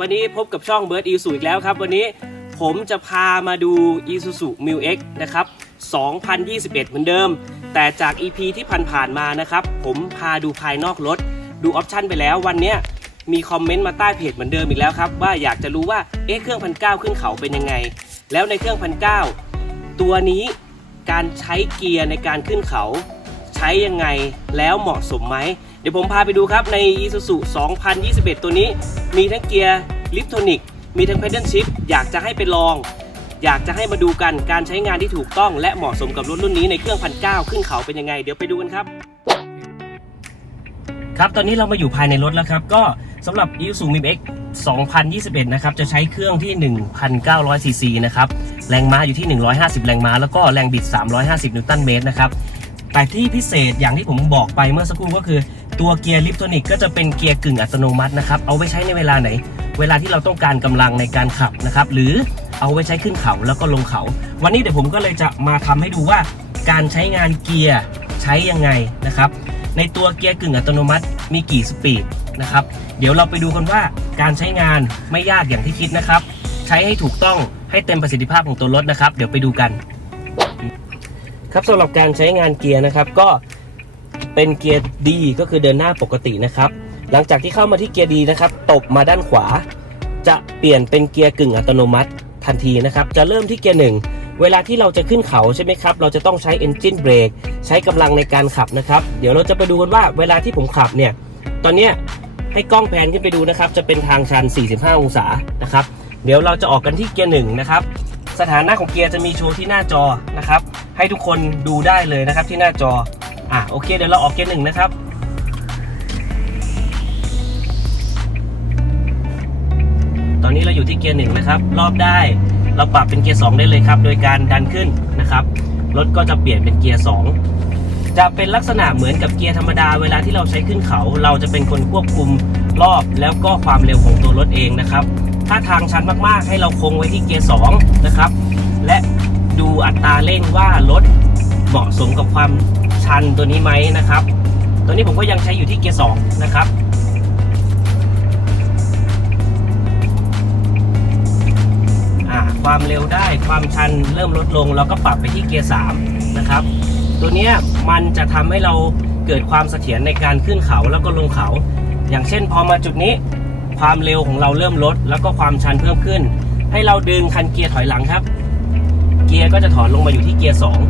วันนี้พบกับช่องเบิร์ดอีสุอีกแล้วครับ วันนี้ผมจะพามาดู Isuzu m u X นะครับ 2021 เหมือนเดิม แต่จาก EP ที่ผ่านๆมานะครับ ผมพาดูภายนอกรถ ดูออปชันไปแล้ววันนี้มีคอมเมนต์มาใต้เพจเหมือนเดิมอีกแล้วครับ ว่าอยากจะรู้ว่าเอ๊ะเครื่องพันเขึ้นเขาเป็นยังไง แล้วในเครื่องพันเตัวนี้การใช้เกียร์ในการขึ้นเขา ใช้ยังไงแล้วเหมาะสมไหม ดี๋ยวผมพาไปดูครับใน Isuzu 2021 ตัวนี้ มีทั้งเกียร์ลิฟโทนิกมีทั้ง Pedal Shift อยากจะให้ไปลอง อยากจะให้มาดูกันการใช้งานที่ถูกต้อง และเหมาะสมกับรถรุ่นนี้ในเครื่องพันเขึ้นเขาเป็นยังไง เดี๋ยวไปดูกันครับ ครับตอนนี้เรามาอยู่ภายในรถแล้วครับ ก็สำหรับ Isuzu m i x 2021 นะครับ จะใช้เครื่องที่ 1,900 ซีซีนะครับ แรงม้าอยู่ที่ 150 แรงม้า แล้วก็แรงบิด 350 นิวตันเมตรนะครับ แต่ที่พิเศษอย่างที่ผมบอกไปเมื่อสักครู่ก็คือ ตัวเกียร์ลิฟโทนิกก็จะเป็นเกียร์กึ่งอัตโนมัตินะครับ เอาไว้ใช้ในเวลาไหน เวลาที่เราต้องการกำลังในการขับนะครับ หรือเอาไว้ใช้ขึ้นเขาแล้วก็ลงเขา วันนี้เดี๋ยวผมก็เลยจะมาทำให้ดูว่า การใช้งานเกียร์ใช้ยังไงนะครับ ในตัวเกียร์กึ่งอัตโนมัติมีกี่สปีดนะครับ เดี๋ยวเราไปดูกันว่าการใช้งานไม่ยากอย่างที่คิดนะครับ ใช้ให้ถูกต้องให้เต็มประสิทธิภาพของตัวรถนะครับ เดี๋ยวไปดูกัน ครับสำหรับการใช้งานเกียร์นะครับ ก็ เป็นเกียร์ดีก็คือเดินหน้าปกตินะครับ หลังจากที่เข้ามาที่เกียร์ดีนะครับ ตบมาด้านขวา จะเปลี่ยนเป็นเกียร์กึ่งอัตโนมัติทันทีนะครับ จะเริ่มที่เกียร์หนึ่งเวลาที่เราจะขึ้นเขาใช่ไหมครับ เราจะต้องใช้ engine brake ใช้กำลังในการขับนะครับ เดี๋ยวเราจะไปดูกันว่าเวลาที่ผมขับเนี่ย ตอนเนี้ยให้กล้องแพนขึ้นไปดูนะครับ จะเป็นทางชัน 45 องศานะครับ เดี๋ยวเราจะออกกันที่เกียร์หนึ่งนะครับ สถานะของเกียร์จะมีโชว์ที่หน้าจอนะครับ ให้ทุกคนดูได้เลยนะครับที่หน้าจอ อะโอเคเดี๋ยวเราออกเกียร์หนึ่งนะครับ ตอนนี้เราอยู่ที่เกียร์หนึ่งนะครับ รอบได้เราปรับเป็นเกียร์สองได้เลยครับ โดยการดันขึ้นนะครับรถก็จะเปลี่ยนเป็นเกียร์สองจะเป็นลักษณะเหมือนกับเกียร์ธรรมดาเวลาที่เราใช้ขึ้นเขา เราจะเป็นคนควบคุมรอบแล้วก็ความเร็วของตัวรถเองนะครับ ถ้าทางชันมากๆ ให้เราคงไว้ที่เกียร์2นะครับ และดูอัตราเร่งว่ารถเหมาะสมกับความ ชันตัวนี้ไหมนะครับ ตัวนี้ผมก็ยังใช้อยู่ที่เกียร์2นะครับความเร็วได้ความชันเริ่มลดลง เราก็ปรับไปที่เกียร์3นะครับ ตัวนี้มันจะทำให้เราเกิดความเสถียรในการขึ้นเขาแล้วก็ลงเขา อย่างเช่นพอมาจุดนี้ ความเร็วของเราเริ่มลด แล้วก็ความชันเพิ่มขึ้น ให้เราดึงคันเกียร์ถอยหลังครับ เกียร์ก็จะถอนลงมาอยู่ที่เกียร์สอง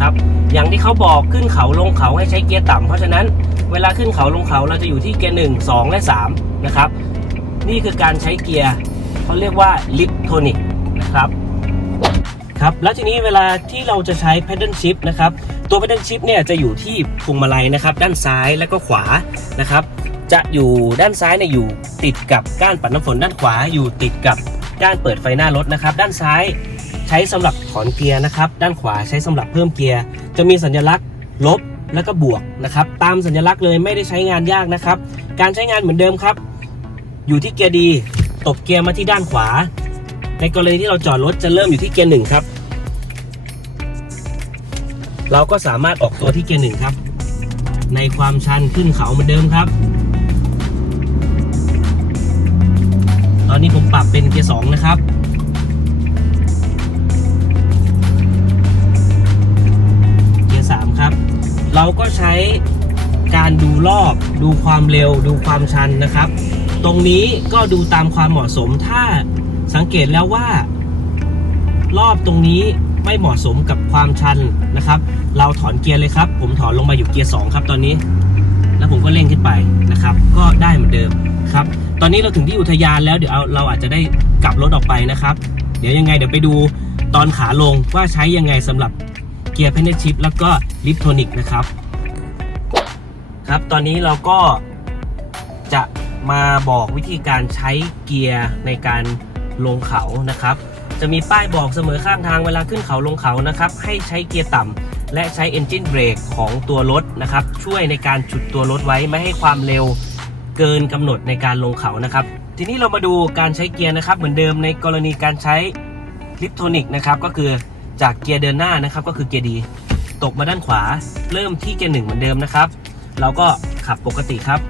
ครับ อย่างที่เขาบอกขึ้นเขาลงเขาให้ใช้เกียร์ต่ำเพราะฉะนั้นเวลาขึ้นเขาลงเขาเราจะอยู่ที่เกียร์1 2และ3นะครับ นี่คือการใช้เกียร์เขาเรียกว่าลิฟโทนิกนะครับครับแล้วทีนี้เวลาที่เราจะใช้ pedal shift นะครับ ตัว pedal shift เนี่ยจะอยู่ที่พวงมาลัยนะครับ ด้านซ้ายและก็ขวานะครับ จะอยู่ด้านซ้ายเนี่ยอยู่ติดกับก้านปัดน้ำฝนด้านขวาอยู่ติดกับก้านเปิดไฟหน้ารถนะครับ ด้านซ้าย ใช้สำหรับถอนเกียร์นะครับ ด้านขวาใช้สำหรับเพิ่มเกียร์ จะมีสัญลักษณ์ลบแล้วก็บวกนะครับ ตามสัญลักษณ์เลยไม่ได้ใช้งานยากนะครับ การใช้งานเหมือนเดิมครับ อยู่ที่เกียร์ดีตบเกียร์มาที่ด้านขวา ในกรณีที่เราจอดรถจะเริ่มอยู่ที่เกียร์หนึ่งครับ เราก็สามารถออกตัวที่เกียร์หนึ่งครับ ในความชันขึ้นเขาเหมือนเดิมครับ ตอนนี้ผมปรับเป็นเกียร์สองนะครับ เราก็ใช้การดูรอบ ดูความเร็ว ดูความชันนะครับ ตรงนี้ก็ดูตามความเหมาะสมถ้าสังเกตแล้วว่า รอบตรงนี้ไม่เหมาะสมกับความชันนะครับ เราถอนเกียร์เลยครับ ผมถอนลงมาอยู่เกียร์2ครับตอนนี้ แล้วผมก็เร่งขึ้นไปนะครับ ก็ได้เหมือนเดิมครับ ตอนนี้เราถึงที่อุทยานแล้วเดี๋ยวเเราอาจจะได้กลับรถออกไปนะครับ เดี๋ยวยังไงเดี๋ยวไปดูตอนขาลงว่าใช้ยังไงสำหรับ เกียร์เพนเนชิพแล้วก็ลิฟโทนิกนะครับ ครับตอนนี้เราก็จะมาบอกวิธีการใช้เกียร์ในการลงเขานะครับ จะมีป้ายบอกเสมอข้างทางเวลาขึ้นเขาลงเขานะครับ ให้ใช้เกียร์ต่ำและใช้ Engine Brake ของตัวรถนะครับ ช่วยในการฉุดตัวรถไว้ไม่ให้ความเร็วเกินกำหนดในการลงเขานะครับ ทีนี้เรามาดูการใช้เกียร์นะครับ เหมือนเดิมในกรณีการใช้ลิฟโทนิกนะครับก็คือ จากเกียร์เดินหน้านะครับก็คือเกียร์ดี ตกมาด้านขวา เริ่มที่เกียร์หนึ่งเหมือนเดิมนะครับ เราก็ขับปกติครับ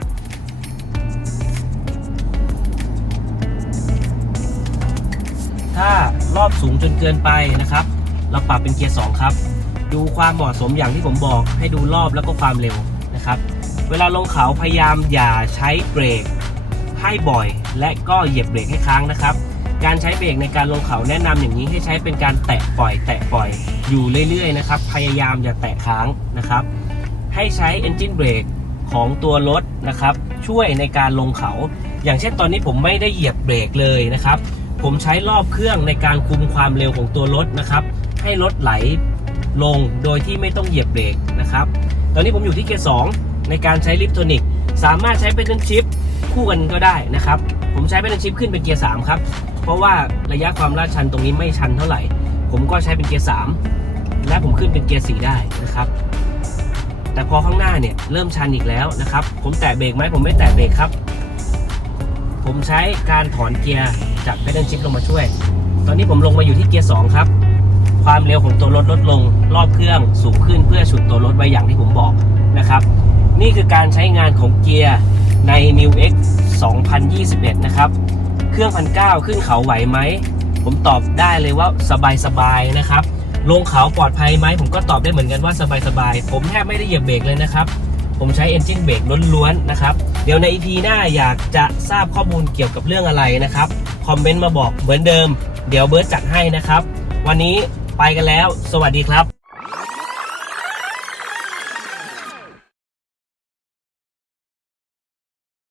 ถ้ารอบสูงจนเกินไปนะครับ เราปรับเป็นเกียร์2ครับ ดูความเหมาะสมอย่างที่ผมบอกให้ดูรอบแล้วก็ความเร็วนะครับ เวลาลงเขาพยายามอย่าใช้เบรกให้บ่อย และก็เหยียบเบรกให้ค้างนะครับ การใช้เบรกในการลงเขาแนะนำอย่างนี้ให้ใช้เป็นการแตะปล่อย แตะปล่อยอยู่เรื่อยๆนะครับพยายามอย่าแตะค้างนะครับ ให้ใช้ engine brake ของตัวรถนะครับ ช่วยในการลงเขา อย่างเช่นตอนนี้ผมไม่ได้เหยียบเบรกเลยนะครับ ผมใช้รอบเครื่องในการคุมความเร็วของตัวรถนะครับ ให้รถไหลลงโดยที่ไม่ต้องเหยียบเบรกนะครับ ตอนนี้ผมอยู่ที่เกียร์2ในการใช้ลิฟโทนิกสามารถใช้เป็นชิปคู่กันก็ได้นะครับ ผมใช้เป็นชิปขึ้นเป็นเกียร์3ครับ เพราะว่าระยะความลาดชันตรงนี้ไม่ชันเท่าไหร่ ผมก็ใช้เป็นเกียร์3และผมขึ้นเป็นเกียร์4ได้นะครับ แต่พอข้างหน้าเนี่ยเริ่มชันอีกแล้วนะครับ ผมแตะเบรกไหมผมไม่แตะเบรกครับ ผมใช้การถอนเกียร์จาก pedal shift ลงมาช่วย ตอนนี้ผมลงมาอยู่ที่เกียร์2ครับ ความเร็วของตัวรถลดลง รอบเครื่องสูงขึ้นเพื่อฉุดตัวรถไว้อย่างที่ผมบอกนะครับ นี่คือการใช้งานของเกียร์ใน New X 2021 นะครับ เครื่องพันเขึ้นเขาไหวไหม ผมตอบได้เลยว่าสบายๆนะครับ ลงเขาปลอดภัยไหม ผมก็ตอบได้เหมือนกันว่าสบายๆ ผมแทบไม่ได้เหยียบเบรกเลยนะครับ ผมใช้ Engine Brake ล้วนๆ นะครับ เดี๋ยวใน EP หน้าอยากจะทราบข้อมูลเกี่ยวกับเรื่องอะไรนะครับ คอมเมนต์มาบอกเหมือนเดิม เดี๋ยวเบิร์ตจัดให้นะครับ วันนี้ไปกันแล้ว สวัสดีครับ